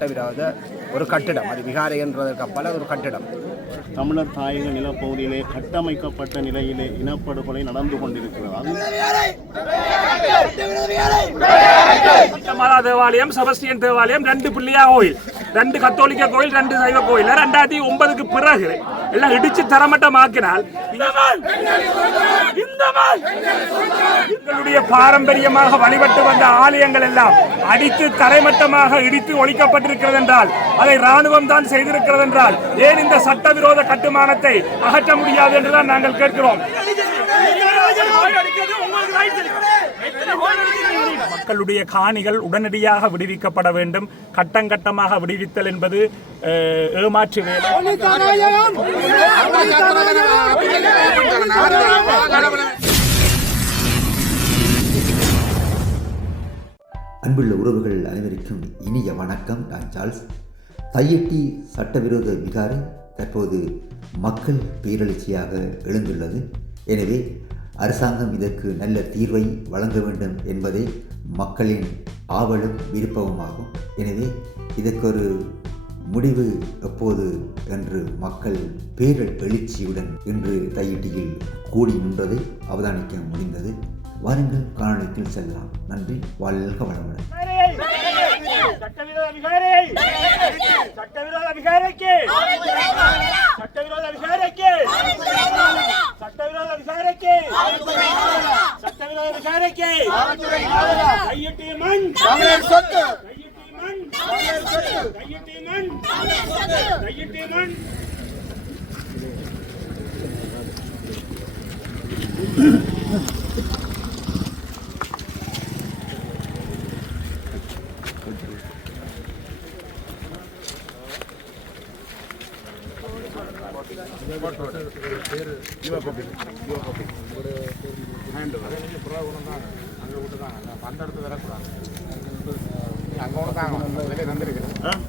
சட்டவிரோத ஒரு கட்டிடம். அது விகாரை என்றதற்கு அப்பால் ஒரு கட்டிடம். தமிழர் தாயக நிலப்பகுதியிலே கட்டமைக்கப்பட்ட நிலையிலே இனப்படுகொலை நடந்து கொண்டிருக்கிறது. தேவாலயம் செபஸ்டியன் தேவாலயம் ரெண்டு பிள்ளையா கோயில் ரெண்டு கத்தோலிக்க கோயில் ரெண்டு சைவ கோயில். ரெண்டாயிரத்தி ஒன்பதுக்கு பிறகு எல்லாம் இடிச்சு தரமட்டமாக்கினால் எங்களுடைய பாரம்பரியமாக வழிபட்டு வந்த ஆலயங்கள் எல்லாம் அடித்து தரைமட்டமாக இடித்து ஒழிக்கப்பட்டிருக்கிறது என்றால் அதை ராணுவம் தான் செய்திருக்கிறது என்றால் ஏன் இந்த சட்டவிரோத கட்டுமானத்தை அகற்ற முடியாது என்றுதான் நாங்கள் கேட்கிறோம். மக்களுடைய காணிகள் உடனடியாக விடுவிக்கப்பட வேண்டும். கட்டங்கட்டமாக விடுவித்தல் என்பது ஏமாற்று அன்புள்ள உறவுகள் அனைவருக்கும் இனிய வணக்கம். நான் சார்ல்ஸ். தையட்டி சட்டவிரோத விகாரி தற்போது மக்கள் பேரெழுச்சியாக எழுந்துள்ளது. எனவே அரசாங்கம் இதற்கு நல்ல தீர்வை வழங்க வேண்டும் என்பதே மக்களின் ஆவலும் விருப்பமுமாகும் எனவே இதற்கு ஒரு முடிவு எப்போது என்று மக்கள் பேரல் எழுச்சியுடன் இன்று தையிட்டியில் கூடி நின்றது அவதானிக்க முடிந்தது. வாருங்கள் காணொலிக்குள் செல்லலாம். நன்றி வாழ்க வளமுடன். சட்டவிரோத விகாரை சட்டவிரோத விகாரைக்கு சட்டவிரோத விகாரைக்கு சட்டவிரோத விகாரைக்கு சட்டவிரோத விகாரைக்கு கையெட்டிய மண். கையெட்டிய மண். கையெட்டிய மண். கையெட்டிய மண். ஒரு அங்கே விட்டு தான் அந்த இடத்துல வரக்கூடாது அங்கே ஒன்று தான்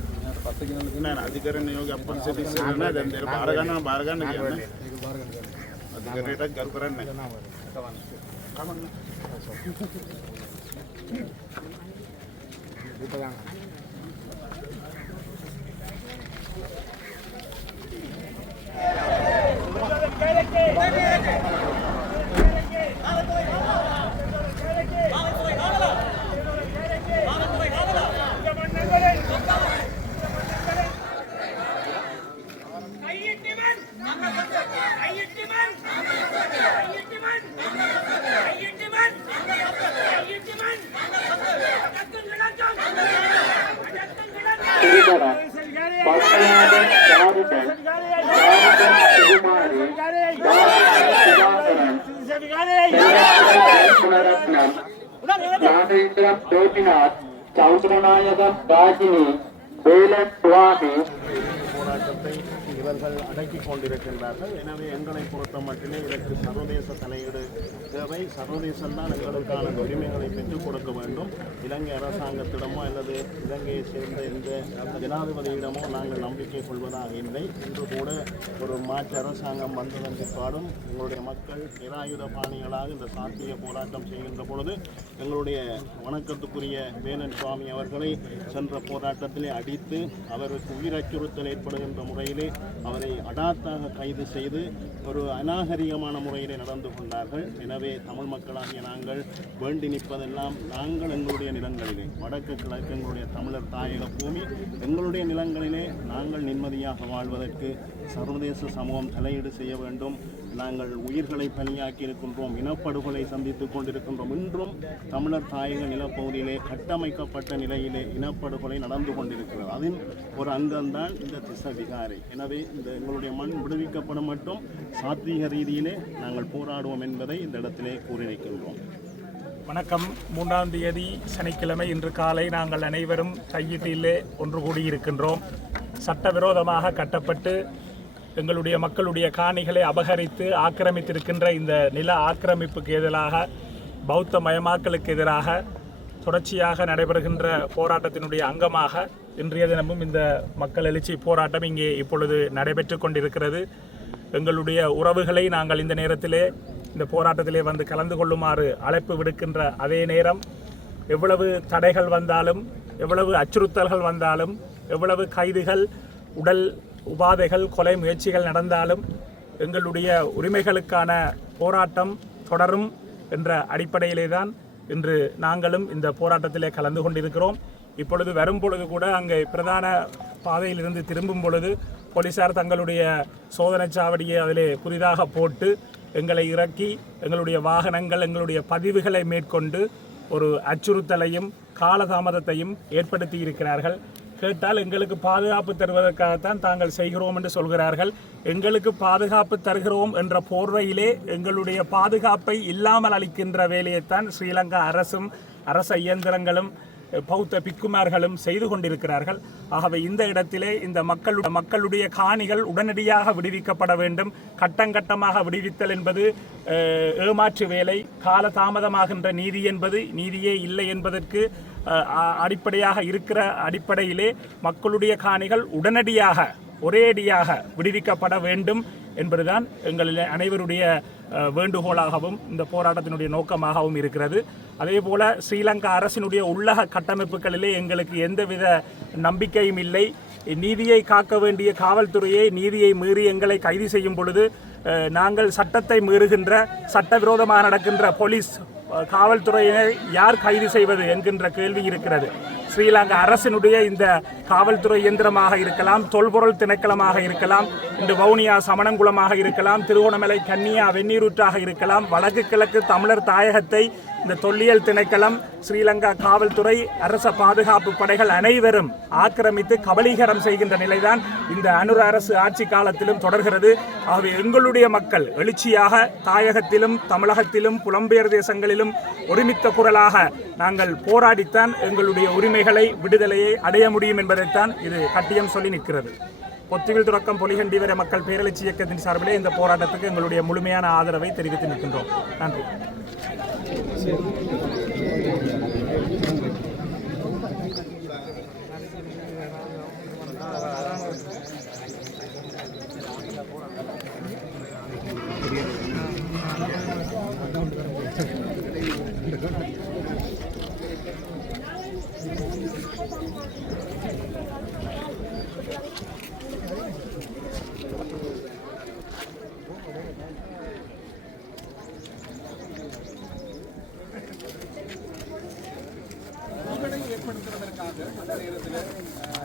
ඥානේන්ද්‍රම් ගෝපිනාත් චෞතමනායකම් වාජිනී වේලන් ස්වාමී. இவர்கள் அடக்கிக் கொண்டிருக்கின்றார்கள். எனவே எங்களை பொறுத்த மட்டுமே இதற்கு சர்வதேச தலையீடு தேவை. சர்வதேசம் தான் எங்களுக்கான உரிமைகளை பெற்றுக் கொடுக்க வேண்டும். இலங்கை அரசாங்கத்திடமோ அல்லது இலங்கையை சேர்ந்த எந்த ஜனாதிபதியிடமோ நாங்கள் நம்பிக்கை கொள்வதாக இல்லை. இன்று கூட ஒரு மாற்று அரசாங்கம் வந்ததன் பிற்பாடும் எங்களுடைய மக்கள் நிராயுத பாணிகளாக இந்த சாத்திய போராட்டம் செய்கின்ற பொழுது எங்களுடைய வணக்கத்துக்குரிய வேணன் சுவாமி அவர்களை சென்ற போராட்டத்திலே அடித்து அவருக்கு உயிர் அச்சுறுத்தல் ஏற்படுகின்ற முறையிலே அவரை அடாத்தாக கைது செய்து ஒரு அநாகரிகமான முறையிலே நடந்து கொண்டார்கள். எனவே தமிழ் மக்களாகிய நாங்கள் வேண்டி நிற்பதெல்லாம் நாங்கள் எங்களுடைய நிலங்களிலே. வடக்கு கிழக்கு எங்களுடைய தமிழர் தாயக பூமி எங்களுடைய நிலங்களிலே நாங்கள் நிம்மதியாக வாழ்வதற்கு சர்வதேச சமூகம் தலையீடு செய்ய வேண்டும். நாங்கள் உயிர்களை பணியாக்கி இருக்கின்றோம் இனப்படுகொலை சந்தித்துக் கொண்டிருக்கின்றோம். இன்றும் தமிழர் தாயக நிலப்பகுதியிலே கட்டமைக்கப்பட்ட நிலையிலே இனப்படுகொலை நடந்து கொண்டிருக்கிறது. அதில் ஒரு அங்கம்தான் இந்த திசதிகாரி. எனவே இந்த எங்களுடைய மண் விடுவிக்கப்படும் மட்டும் சாத்வீக ரீதியிலே நாங்கள் போராடுவோம் என்பதை இந்த இடத்திலே கூறியிருக்கின்றோம். வணக்கம். மூன்றாம் தேதி சனிக்கிழமை இன்று காலை நாங்கள் அனைவரும் கையீட்டிலே ஒன்று கூடியிருக்கின்றோம். சட்டவிரோதமாக கட்டப்பட்டு எங்களுடைய மக்களுடைய காணிகளை அபகரித்து ஆக்கிரமித்திருக்கின்ற இந்த நில ஆக்கிரமிப்புக்கு எதிராக பௌத்த மயமாக்கலுக்கு எதிராக தொடர்ச்சியாக நடைபெறுகின்ற போராட்டத்தினுடைய அங்கமாக இன்றைய தினமும் இந்த மக்கள் எழுச்சி போராட்டம் இங்கே இப்பொழுது நடைபெற்று கொண்டிருக்கிறது. எங்களுடைய உறவுகளை நாங்கள் இந்த நேரத்திலே இந்த போராட்டத்திலே வந்து கலந்து கொள்ளுமாறு அழைப்பு விடுக்கின்ற அதே நேரம் எவ்வளவு தடைகள் வந்தாலும் எவ்வளவு அச்சுறுத்தல்கள் வந்தாலும் எவ்வளவு கைதுகள் உடல் உபாதைகள் கொலை முயற்சிகள் நடந்தாலும் எங்களுடைய உரிமைகளுக்கான போராட்டம் தொடரும் என்ற அடிப்படையிலே தான் இன்று நாங்களும் இந்த போராட்டத்திலே கலந்து கொண்டிருக்கிறோம். இப்பொழுது வரும் பொழுது கூட அங்கே பிரதான பாதையிலிருந்து திரும்பும் பொழுது போலீசார் தங்களுடைய சோதனைச்சாவடியை அதிலே புதிதாக போட்டு எங்களை இறக்கி எங்களுடைய வாகனங்கள் எங்களுடைய பதிவுகளை மேற்கொண்டு ஒரு அச்சுறுத்தலையும் காலதாமதத்தையும் ஏற்படுத்தி இருக்கிறார்கள். கேட்டால் எங்களுக்கு பாதுகாப்பு தருவதற்காகத்தான் தாங்கள் செய்கிறோம் என்று சொல்கிறார்கள். எங்களுக்கு பாதுகாப்பு தருகிறோம் என்ற போர்வையிலே எங்களுடைய பாதுகாப்பை இல்லாமல் அளிக்கின்ற வேலையைத்தான் ஸ்ரீலங்கா அரசும் அரச இயந்திரங்களும் பௌத்த பிக்குமார்களும் செய்து கொண்டிருக்கிறார்கள். ஆகவே இந்த இடத்திலே இந்த மக்களுடைய மக்களுடைய காணிகள் உடனடியாக விடுவிக்கப்பட வேண்டும். கட்டங்கட்டமாக விடுவித்தல் என்பது ஏமாற்று வேலை. கால தாமதமாகின்ற நீதி என்பது நீதியே இல்லை என்பதற்கு அடிப்படையாக இருக்கிற அடிப்படையிலே மக்களுடைய காணிகள் உடனடியாக ஒரேடியாக விடுவிக்கப்பட வேண்டும் என்பதுதான் எங்களில் அனைவருடைய வேண்டுகோளாகவும் இந்த போராட்டத்தினுடைய நோக்கமாகவும் இருக்கிறது. அதே போல ஸ்ரீலங்கா அரசினுடைய உள்ளக கட்டமைப்புகளிலே எங்களுக்கு எந்தவித நம்பிக்கையும் இல்லை. நீதியை காக்க வேண்டிய காவல்துறையை நீதியை மீறி எங்களை கைது செய்யும் பொழுது நாங்கள் சட்டத்தை மீறுகின்ற சட்டவிரோதமாக நடக்கின்ற போலீஸ் காவல்துறையினர் காவல்துறையினை யார் கைது செய்வது என்கின்ற கேள்வி இருக்கிறது. ஸ்ரீலங்கா அரசினுடைய இந்த காவல்துறை இயந்திரமாக இருக்கலாம் தொல்பொருள் திணைக்களமாக இருக்கலாம் இந்த வவுனியா சமணங்குளமாக இருக்கலாம் திருவோணமலை கன்னியா வெந்நீரூற்றாக இருக்கலாம் வடக்கு கிழக்கு தமிழர் தாயகத்தை இந்த தொல்லியல் திணைக்களம் ஸ்ரீலங்கா காவல்துறை அரச பாதுகாப்பு படைகள் அனைவரும் ஆக்கிரமித்து கபலீகரம் செய்கின்ற நிலைதான் இந்த அனுர அரசு ஆட்சி காலத்திலும் தொடர்கிறது. ஆகவே எங்களுடைய மக்கள் எழுச்சியாக தாயகத்திலும் தமிழகத்திலும் புலம்பெயர் தேசங்களிலும் ஒருமித்த குரலாக நாங்கள் போராடித்தான் எங்களுடைய உரிமைகளை விடுதலையை அடைய முடியும் என்பதைத்தான் இது கட்டியம் சொல்லி நிற்கிறது. பொத்துவில் துறக்கம் பொலிகண்டி வரை மக்கள் பேரழிச்சி இயக்கத்தின் சார்பிலே இந்த போராட்டத்துக்கு எங்களுடைய முழுமையான ஆதரவை தெரிவித்து நிற்கின்றோம். நன்றி. আছে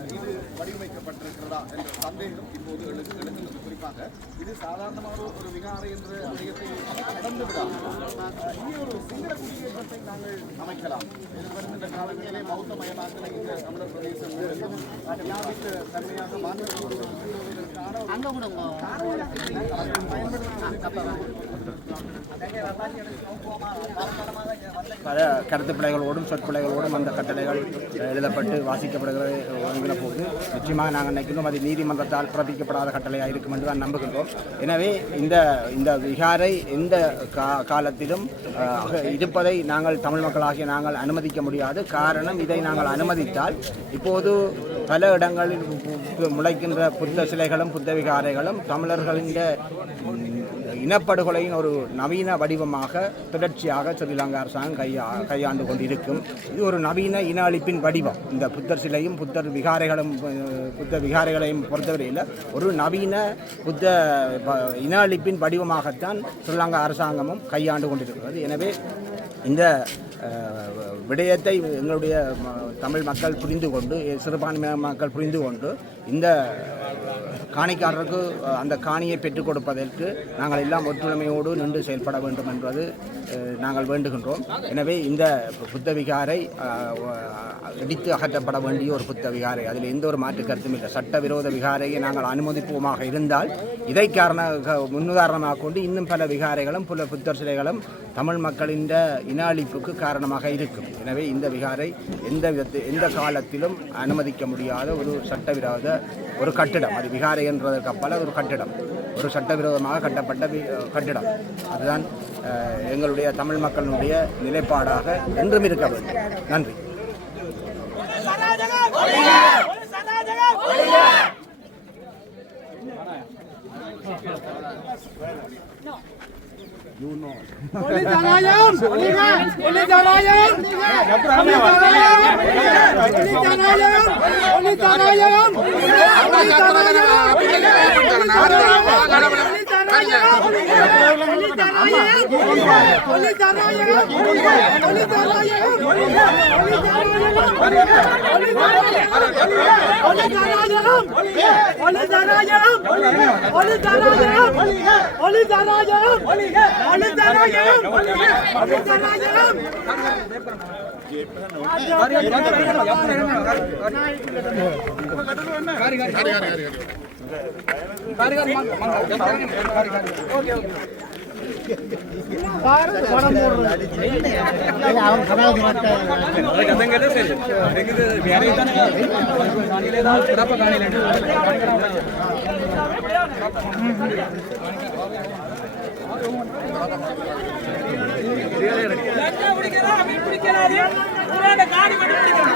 இது வடிவமைக்கப்பட்டிருக்கிறதா என்ற சந்தேகம் இப்போது எழு- எழுந்துள்ளது. குறிப்பாக இது சாதாரணமாக ஒரு விகாரை என்ற விடயத்தை கடந்து விடாமல் இனி ஒரு சிங்கள குடியேற்றத்தை நாங்கள் அமைக்கலாம். இது வருகின்ற காலங்களிலே பௌத்தமயமாக்கலை இந்த தமிழர் பிரதேசம் மீண்டும் இஸ்லாமிக் தன்மையாக மாற்றுவதற்கான பல கடத்து பிள்ளைகளோடும் சொற்பிள்ளைகளோடும் அந்த கட்டளைகள் எழுதப்பட்டு வாசிக்கப்படுகிறது வருகிற போது நிச்சயமாக நாங்கள் நினைக்கிறோம் அது நீதிமன்றத்தால் பிறப்பிக்கப்படாத கட்டளையாக இருக்கும் என்று தான் நம்புகின்றோம். எனவே இந்த இந்த விகாரை எந்த கா காலத்திலும் இருப்பதை நாங்கள் தமிழ் மக்களாகிய நாங்கள் அனுமதிக்க முடியாது. காரணம் இதை நாங்கள் அனுமதித்தால் இப்போது பல இடங்களில் பு- முளைக்கின்ற புத்த சிலைகளும் புத்த விகாரைகளும் தமிழர்களின் இனப்படுகொலையின் ஒரு நவீன வடிவமாக தொடர்ச்சியாக ஸ்ரீலங்கா அரசாங்கம் கையா கையாண்டு கொண்டிருக்கும். இது ஒரு நவீன இன அழிப்பின் வடிவம். இந்த புத்தர் சிலையும் புத்தர் விகாரைகளும் புத்த விகாரைகளையும் பொறுத்தவரையில் ஒரு நவீன புத்த இன அழிப்பின் வடிவமாகத்தான் ஸ்ரீலங்கா அரசாங்கமும் கையாண்டு கொண்டிருக்கிறது. எனவே இந்த விடயத்தை எங்களுடைய தமிழ் மக்கள் புரிந்து கொண்டு சிறுபான்மை மக்கள் புரிந்து கொண்டு இந்த காணிக்காரருக்கு அந்த காணியை பெற்றுக் கொடுப்பதற்கு நாங்கள் எல்லாம் ஒற்றுழைமையோடு நின்று செயல்பட வேண்டும் என்பது நாங்கள் வேண்டுகின்றோம். எனவே இந்த புத்த விகாரை இடித்து அகற்றப்பட வேண்டிய ஒரு புத்த விகாரை. அதில் எந்த ஒரு மாற்று கருத்தும் இல்லை. சட்டவிரோத விகாரையை நாங்கள் அனுமதிப்போமாக இருந்தால் இதை காரண முன்னுதாரணமாக கொண்டு இன்னும் பல விகாரைகளும் பல புத்தர் சிலைகளும் தமிழ் மக்களின் இன அழிப்புக்கு காரணமாக இருக்கும். எனவே இந்த விகாரை எந்த விதத்தில் எந்த காலத்திலும் அனுமதிக்க முடியாத ஒரு சட்டவிரோத ஒரு கட்டிடம். அது விகாரை என்றதற்கு அப்பால் அது ஒரு கட்டிடம். ஒரு சட்டவிரோதமாக கட்டப்பட்ட வி- கட்டிடம். அதுதான் எங்களுடைய தமிழ் மக்களுடைய நிலைப்பாடாக என்றும் இருக்க வேண்டும். நன்றி. காரி காரி காரி காரி பிடிக்கிறாரு காடி மட்டும் பிடிக்கிறாரு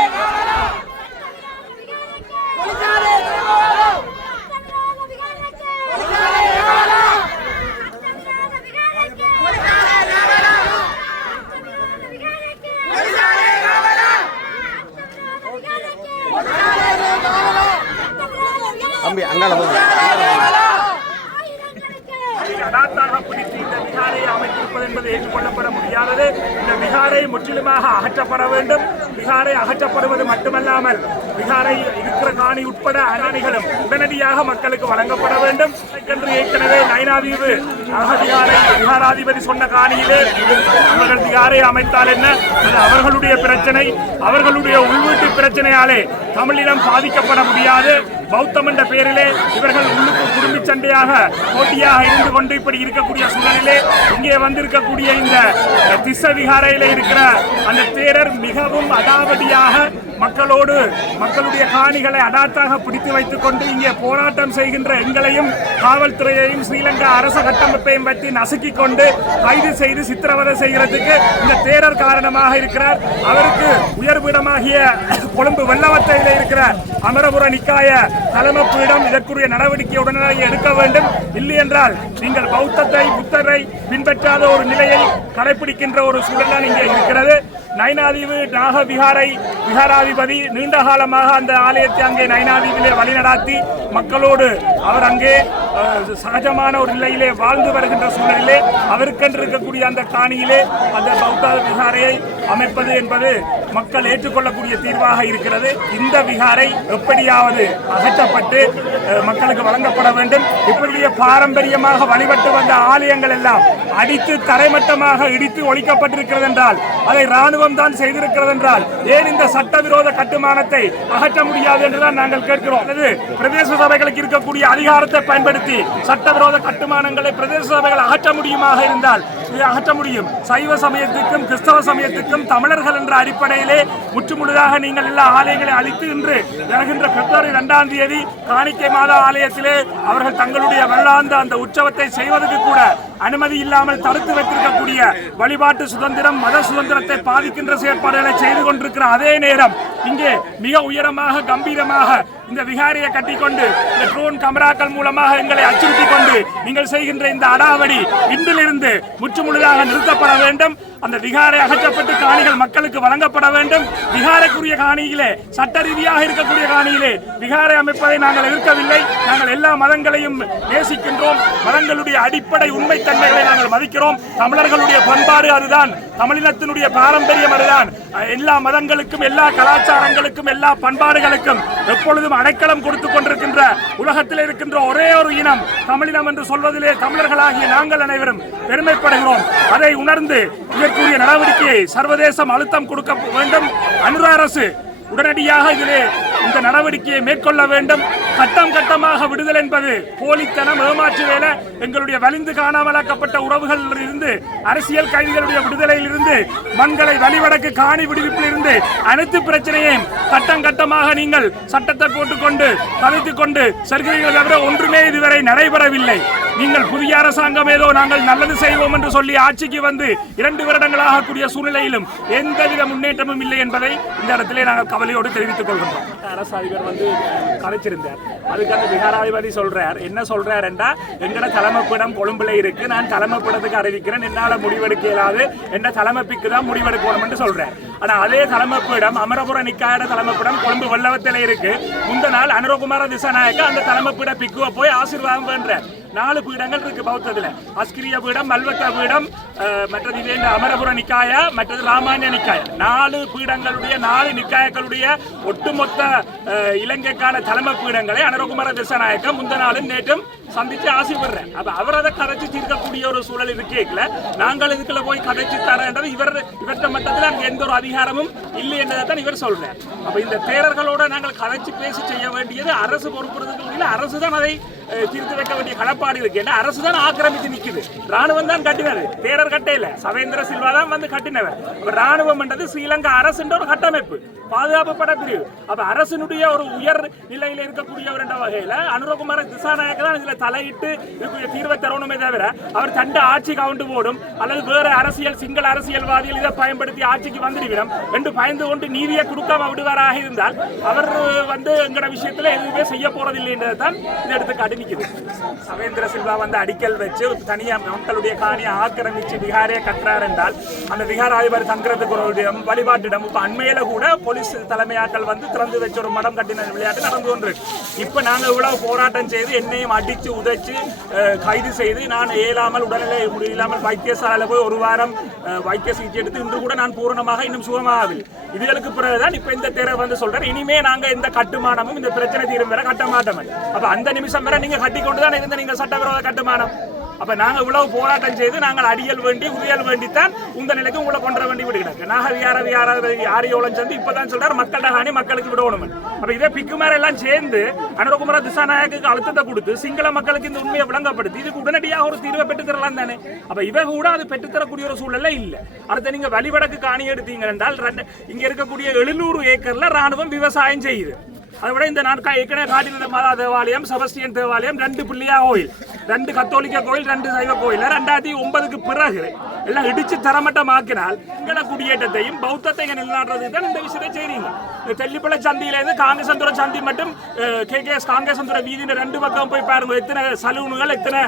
தம்பி அங்கால போங்க பிடித்து இந்த விகாரை அமைத்திருப்பது என்பது ஏற்றுக்கொள்ளப்பட முடியாதது. இந்த விகாரை முற்றிலுமாக அகற்றப்பட வேண்டும். விகாரை அகற்றப்படுவது மட்டுமல்லாமல் விகாரை இருக்கிற காணி உட்பட அனானிகளும் உடனடியாக மக்களுக்கு வழங்கப்பட வேண்டும். என்று ஏற்கனவே நயனாதீவு அகதிகாரை விகாராதிபதி சொன்ன காணியிலே அவர்கள் விகாரை அமைத்தால் என்ன? அது அவர்களுடைய பிரச்சனை. அவர்களுடைய உள்வீட்டு பிரச்சனையாலே தமிழினம் பாதிக்கப்பட முடியாது. பௌத்தம் என்ற பெயரிலே இவர்கள் உள்ளுக்கு குடும்ப சண்டையாக போட்டியாக இருந்து கொண்டு இப்படி இருக்கக்கூடிய சூழலிலே இங்கே வந்திருக்கக்கூடிய இந்த திச விகாரையில இருக்கிற அந்த தேரர் மிகவும் அதாவதியாக மக்களோடு மக்களுடைய காணிகளை அடாத்தாக பிடித்து வைத்துக் கொண்டு இங்கே போராட்டம் செய்கின்ற எங்களையும் காவல்துறையையும் ஸ்ரீலங்கா அரச கட்டமைப்பையும் பற்றி நசுக்கிக் கொண்டு கைது செய்து சித்திரவதை செய்கிறதுக்கு இந்த தேரர் காரணமாக இருக்கிறார். அவருக்கு உயர்பீடமாகிய கொழும்பு வெள்ளவத்தையில் இருக்கிற அமரபுர நிக்காய தலைமை பீடம் இதற்குரிய நடவடிக்கை உடனடியாக எடுக்க வேண்டும். இல்லை என்றால் நீங்கள் பௌத்தத்தை புத்தரை பின்பற்றாத ஒரு நிலையை கடைபிடிக்கின்ற ஒரு சூழல் இங்கே இருக்கிறது. நைனாதீவு நாக விகாரை விகாராதிபதி நீண்ட காலமாக அந்த ஆலயத்தை அங்கே நைனாதீவிலே வழிநடாத்தி மக்களோடு அவர் அங்கே சகஜமான ஒரு நிலையிலே வாழ்ந்து வருகின்ற சூழலிலே அவருக்கென்று இருக்கக்கூடிய அந்த காணியிலே அந்த பௌத்த விகாரையை அமைப்பது என்பது மக்கள் ஏற்றுக்கொள்ளக்கூடிய தீர்வாக இருக்கிறது. இந்த விகாரை எப்படியாவது அகற்றப்பட்டு மக்களுக்கு வழங்கப்பட வேண்டும். இப்படிய பாரம்பரியமாக வழிபட்டு வந்த ஆலயங்கள் எல்லாம் அடித்து தரைமட்டமாக இடித்து ஒழிக்கப்பட்டிருக்கிறது என்றால் அதை ராணுவம் தான் செய்திருக்கிறது என்றால் ஏன் இந்த சட்டவிரோத கட்டுமானத்தை அகற்ற முடியாது என்றுதான் நாங்கள் கேட்கிறோம். அல்லது பிரதேச சபைகளுக்கு இருக்கக்கூடிய அதிகாரத்தை பயன்படுத்தி சட்டவிரோத கட்டுமானங்களை பிரதேச சபைகள் அகற்ற முடியுமாக இருந்தால் அகற்ற முடியும். சைவ சமயத்துக்கும் கிறிஸ்தவ சமயத்துக்கும் தமிழர்கள் என்ற அடிப்படையிலே முற்றுமுழுதாக நீங்கள் எல்லா ஆலயங்களை அழித்து இன்று வருகின்ற பிப்ரவரி இரண்டாம் தேதி காணிக்கை மாதா ஆலயத்திலே அவர்கள் தங்களுடைய வருடாந்த அந்த உற்சவத்தை செய்வதற்கு கூட அனுமதி இல்லாமல் தடுத்து வைத்திருக்கக்கூடிய வழிபாட்டு சுதந்திரம் மத சுதந்திரத்தை பாதிக்கின்ற செயற்பாடுகளை செய்து கொண்டிருக்கிற அதே நேரம் இங்கே மிக உயரமாக கம்பீரமாக இந்த விகாரியை கட்டிக்கொண்டு இந்த ட்ரோன் கமராக்கள் மூலமாக எங்களை அச்சுறுத்தி கொண்டு நீங்கள் செய்கின்ற இந்த அடாவடி இன்றிலிருந்து முற்றுமுழுதாக நிறுத்தப்பட வேண்டும். அந்த விகாரை அகற்றப்பட்டு காணிகள் மக்களுக்கு வழங்கப்பட வேண்டும். விகாரைக்குரிய காணியிலே சட்ட ரீதியாக இருக்கக்கூடிய காணியிலே விகாரை அமைப்பதை நாங்கள் எதிர்க்கவில்லை. நாங்கள் எல்லா மதங்களையும் நேசிக்கின்றோம். மதங்களுடைய அடிப்படை உண்மைத்தன்மைகளை நாங்கள் மதிக்கிறோம். தமிழர்களுடைய பண்பாடு அதுதான். தமிழினத்தினுடைய பாரம்பரியம் அதுதான். எல்லா மதங்களுக்கும் எல்லா கலாச்சாரங்களுக்கும் எல்லா பண்பாடுகளுக்கும் எப்பொழுதும் அடைக்கலம் கொடுத்து கொண்டிருக்கின்ற உலகத்தில் இருக்கின்ற ஒரே ஒரு இனம் தமிழினம் என்று சொல்வதிலே தமிழர்களாகிய நாங்கள் அனைவரும் பெருமைப்படுகிறோம். அதை உணர்ந்து இதற்குரிய நடவடிக்கையை சர்வதேசம் அழுத்தம் கொடுக்க வேண்டும். அனுர அரசு உடனடியாக இதிலே இந்த நடவடிக்கையை மேற்கொள்ள வேண்டும். கட்டம் கட்டமாக விடுதல் என்பது போலித்தனம் ஏமாற்று வேலை எங்களுடைய வலிந்து காணாமலாக்கப்பட்ட உறவுகளில் இருந்து அரசியல் கைதிகளுடைய விடுதலையில் இருந்து மண்களை வழிவடக்கு காணி விடுவிப்பில் இருந்து அனைத்து பிரச்சனையையும் கட்டம் கட்டமாக நீங்கள் சட்டத்தை போட்டுக்கொண்டு கதைத்துக் கொண்டு செல்கிறீர்கள் தவிர ஒன்றுமே இதுவரை நடைபெறவில்லை. நீங்கள் புதிய அரசாங்கம் ஏதோ நாங்கள் நல்லது செய்வோம் என்று சொல்லி ஆட்சிக்கு வந்து இரண்டு வருடங்களாக கூடிய சூழ்நிலையிலும் எந்தவித முன்னேற்றமும் இல்லை என்பதை இந்த இடத்திலே நாங்கள் கவலையோடு தெரிவித்துக் கொள்கின்றோம். அரசு அதிபர் வந்து கலைச்சிருந்தார். அதுக்கு அந்த விகாராதிபதி சொல்றார். என்ன சொல்றார் என்றா எங்கட தலைமைப்பிடம் கொழும்புல இருக்கு. நான் தலைமைப்பிடத்துக்கு அறிவிக்கிறேன். என்னால முடிவெடுக்க இயலாது. என்ன தலைமைப்பிக்கு தான் முடிவெடுக்கணும் என்று சொல்றார். ஆனா அதே தலைமைப்பிடம் அமரபுர நிக்காயோட தலைமைப்பிடம் கொழும்பு வெள்ளவத்தில இருக்கு. முந்த நாள் அனுரகுமார திசாநாயக்க அந்த தலைமைப்பிட பிக்குவ போய் ஆசீர்வாதம் பண்றார் நாலு பீடங்கள் இருக்கு பௌத்தத்தில். அஸ்கிரிய பீடம் மல்வட்ட பீடம் மற்றது இதே இந்த அமரபுர நிக்காயா மற்றது ராமானிய நிக்காய. நாலு பீடங்களுடைய நாலு நிக்காயங்களுடைய ஒட்டுமொத்த இலங்கைக்கான தலைமை பீடங்களை அனுரகுமார திசாநாயக்கம் முந்த நாளும் நேற்றும் சந்திச்சு ஆசைப்படுறேன் அப்ப அவர் அதை கதைச்சு தீர்க்கக்கூடிய ஒரு சூழல் இருக்கேக்கல நாங்கள் இதுக்குள்ள போய் கதைச்சு தரேன்றது இவர் இவற்ற மட்டத்தில் அங்கே எந்த ஒரு அதிகாரமும் இல்லை என்றதை தான் இவர் சொல்றார். அப்ப இந்த தேரர்களோட நாங்கள் கதைச்சு பேசி செய்ய வேண்டியது அரசு பொறுப்புறதுக்கு இல்லை அரசு தான் அதை தீர்த்து வைக்க வேண்டிய கடப்பாடு இருக்கு. ஏன்னா அரசு தான் ஆக்கிரமித்து நிக்குது. ராணுவம் தான் கட்டினது. பேரர் கட்டையில. சவேந்திர சில்வா தான் வந்து கட்டினவர். அப்ப ராணுவம் என்றது ஸ்ரீலங்கா அரசுன்ற ஒரு கட்டமைப்பு. பாதுகாப்பு படப்பிரிவு அப்ப அரசினுடைய ஒரு உயர் நிலையில இருக்கக்கூடியவர் என்ற வகையில அனுரகுமார திசாநாயக்க தான் இதுல தலையிட்டு இதுக்குரிய தீர்வை தரணுமே தவிர அவர் தண்ட ஆட்சி கவுண்டு போடும் அல்லது வேற அரசியல் சிங்கள அரசியல்வாதிகள் இதை பயன்படுத்தி ஆட்சிக்கு வந்துடுவிடும் என்று பயந்து கொண்டு நீதியை கொடுக்காம விடுவாராக இருந்தால் அவர் வந்து எங்கட விஷயத்துல எதுவுமே செய்ய போறதில்லை தான் இதை எடுத்து கடுமிக்குது சவேந்திர சில்வா வந்து அடிக்கல் வச்சு தனியா மக்களுடைய காணியை ஆக்கிரமிச்சு விகாரே கட்டுறார் என்றால் அந்த விகாராதிபர் தங்குறதுக்கு ஒரு வழிபாட்டிடம் இப்ப அண்மையில கூட போலீஸ் தலைமையாக்கள் வந்து திறந்து வச்ச ஒரு மடம் கட்டின விளையாட்டு நடந்து கொண்டு இப்போ நாங்கள் இவ்வளவு போராட்டம் செய்து என்னையும் அடித்து உதைச்சு கைது செய்து நான் இயலாமல் உடல்நிலை முடியலாமல் வைத்தியசாலையில் போய் ஒரு வாரம் வைத்திய சிகிச்சை எடுத்து இன்று கூட நான் பூரணமாக இன்னும் சுகமாகவில்லை. இதுகளுக்கு பிறகுதான் இப்போ இந்த தேரை வந்து சொல்றேன் இனிமே நாங்கள் எந்த கட்டுமானமும் இந்த பிரச்சனை தீரும் வரை கட்ட மாட்டோம். அப்போ அந்த நிமிஷம் வரை நீங்கள் கட்டி கொண்டு தான் இருந்த நீங்க சட்டவிரோத கட்டுமானம்? அப்போ நாங்கள் இவ்வளவு போராட்டம் செய்து நாங்கள் அடியல் வேண்டி உரியல் வேண்டித்தான் உங்கள் நிலைக்கு உங்களை கொண்டு வர வேண்டி விடுகிறாங்க நாக வியார வியார ஆரியோலம் சேர்ந்து இப்பதான் சொல்கிறார் மக்கள்கிட்ட ஹானி மக்களுக்கு விடணும் அப்போ இதே பிக்குமார் எல்லாம் சேர்ந்து அனுரகுமார திசாநாயக்கு அழுத்தத்தை கொடுத்து சிங்கள மக்களுக்கு இந்த உண்மையை விளங்கப்படுத்தி இதுக்கு உடனடியாக ஒரு தீர்வை பெற்றுத்தரலாம் தானே? அப்போ இவ கூட அது பெற்றுத்தரக்கூடிய ஒரு சூழல்ல இல்லை. அடுத்து நீங்கள் வழிவடக்கு காணி எடுத்தீங்க என்றால் இங்கே இருக்கக்கூடிய எழுநூறு ஏக்கரில் ராணுவம் விவசாயம் செய்யுது. அதை விட இந்த நாட்கள் ஏற்கனவே காட்டின மாதா தேவாலயம் செபஸ்டியன் தேவாலயம் ரெண்டு பிள்ளையா கோயில் ரெண்டு கத்தோலிக்க கோயில் ரெண்டு சைவ கோயில். ரெண்டாயிரத்தி ஒன்பதுக்கு பிறகு எல்லாம் இடிச்சு தரமட்டமாக்கினால் இங்கே குடியேற்றத்தையும் பௌத்தத்தை இங்கே நிலைநாட்டுறதுக்கு தான் இந்த விஷயத்தை செய்றீங்க. இந்த தெல்லிப்பள சந்தியிலேருந்து காங்கேசந்துர சந்தி மட்டும் கே கே எஸ் காங்கேசந்துர வீதியின் ரெண்டு பக்கம் போய் பாருங்க எத்தனை சலூனுகள் எத்தனை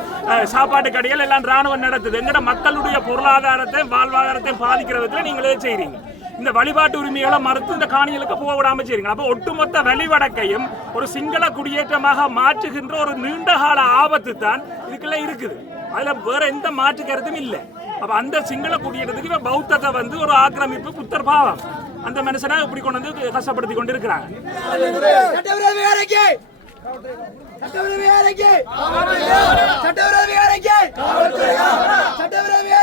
சாப்பாட்டு கடைகள் எல்லாம் ராணுவம் நடத்துது. எங்கட மக்களுடைய பொருளாதாரத்தை வாழ்வாதாரத்தை பாதிக்கிற விதத்தில் நீங்களே செய்றீங்க. இந்த வழிபாட்டு உரிமைகளை மறுத்து இந்த காணிகளுக்கு போக விடாம செய்யுங்க அப்போ ஒட்டுமொத்த வெளிவடக்கையும் ஒரு சிங்கள குடியேற்றமாக மாற்றுகின்ற ஒரு நீண்டகால ஆபத்து தான் இதுக்குள்ள இருக்குது. அதுல வேற எந்த மாற்று கருத்தும் இல்லை. அப்ப அந்த சிங்கள குடியேற்றத்துக்கு இப்ப பௌத்தத்தை வந்து ஒரு ஆக்கிரமிப்பு புத்தர் பாவம். அந்த மனுஷனை இப்படி கொண்டு வந்து கஷ்டப்படுத்தி கொண்டு இருக்கிறாங்க சட்டவிரோத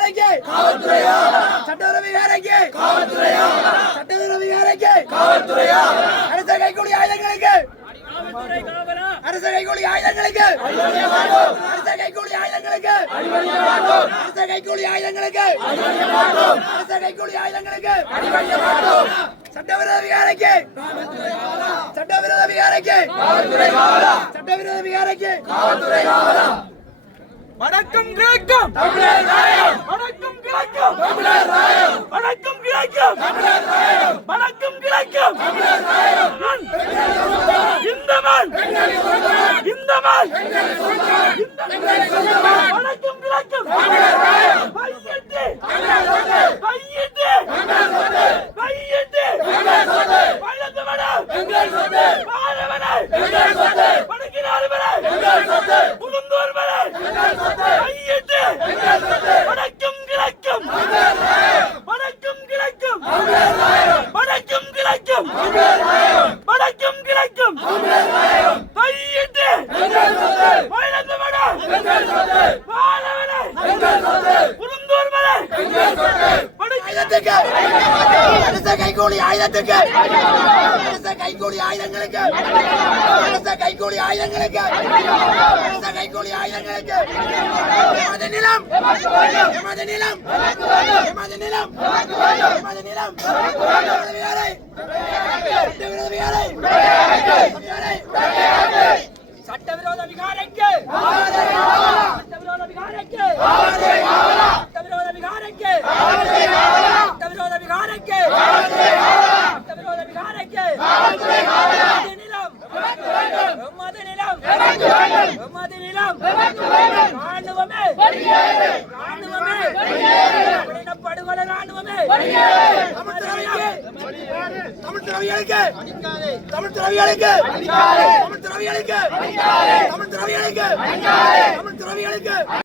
சட்டவிரோத விகாரைக்கு சட்டவிரோத விகாரைக்கு அரச கைக்கூலி ஆயுதங்களுக்கு? அரச கைக்கூலி ஆயுதங்களுக்கு? அரச கைக்கூலி ஆயுதங்களுக்கு? அரச கைக்கூலி ஆயுதங்களுக்கு? அரச கைக்கூலி ஆயுதங்களுக்கு? சட்டவிரோத விகாரைக்கு சட்டவிரோத விகாரைக்கு சட்டவிரோத விகாரைக்கு வணக்கம் கிழக்கம் கிடைக்கும் வணக்கம் கிடைக்கும் வணக்கம் கிடைக்கும் இந்த நாள் இந்த நாள் வணக்கம் கிடைக்கும் கையிட்டு. கையிட்டு. கையிட்டு. மாணவனை புகுந்தோர் வணக்கம் கிழக்கும் வணக்கம் கிழக்கும் வணக்கம் கிழக்கும் வணக்கம் கிழக்கும் கையிட்டு வழக்கு வேணாம் மாணவனை புகுந்தோர் ஆயுதத்துக்கு. அரச கைகூலி ஆயுதங்களுக்கு. அரச கைகூலி ஆயுதங்களுக்கு. அரச கைகூலி ஆயுதங்களுக்கு. எமது நிலம். எமது நிலம். எமது நிலம். எமது நிலம். சட்டவிரோத விகாரைக்கு. சட்டவிரோத விகாரைக்கு. சட்டவிரோத விகாரைக்கு. சட்டவிரோத விகாரைக்கு சட்டவிரோத விகாரைக்கு எமது நிலம் எமது நிலம் எமது நிலம் ராணுவமே ராணுவமே படுகொலை ராணுவமே தமிழ் திரவியலுக்கு தமிழ் திரவியலுக்கு தமிழ் திரவியலுக்கு தமிழ் திரவியலுக்கு தமிழ் திறவிகளுக்கு